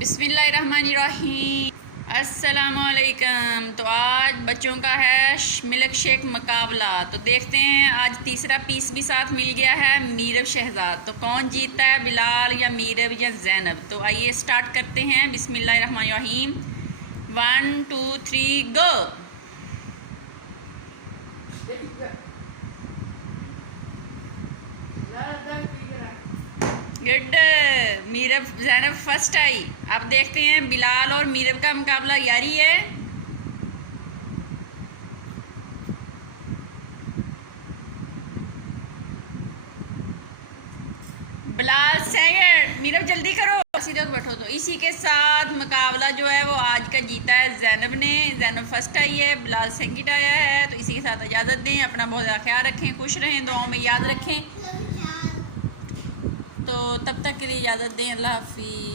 बिस्मिल्लाहिर्रहमानिर्रहीम। अस्सलामुअलैकुम। तो आज बच्चों का है मिल्क शेक मुकाबला। तो देखते हैं, आज तीसरा पीस भी साथ मिल गया है, मीरब शहजाद। तो कौन जीतता है, बिलाल या मीरब या जैनब? तो आइए स्टार्ट करते हैं। बिस्मिल्लाहिर्रहमानिर्रहीम। 1 2 3 go. Good. Meerab Zainab first आई। अब देखते हैं बिलाल और मीरब का मुकाबला यारी है। बिलाल सेकंड, मीरब जल्दी करो, सीधे बैठो। तो इसी के साथ मुकाबला जो है वो आज का जीता है जैनब ने। जैनब फर्स्ट आई है, बिलाल सेकंड आया है। तो इसी के साथ इजाज़त दें। अपना बहुत ज़्यादा ख्याल रखें, खुश रहें, दुआओं में याद रखें। तो तब तक के लिए इजाज़त दें। अल्लाह हाफिज़।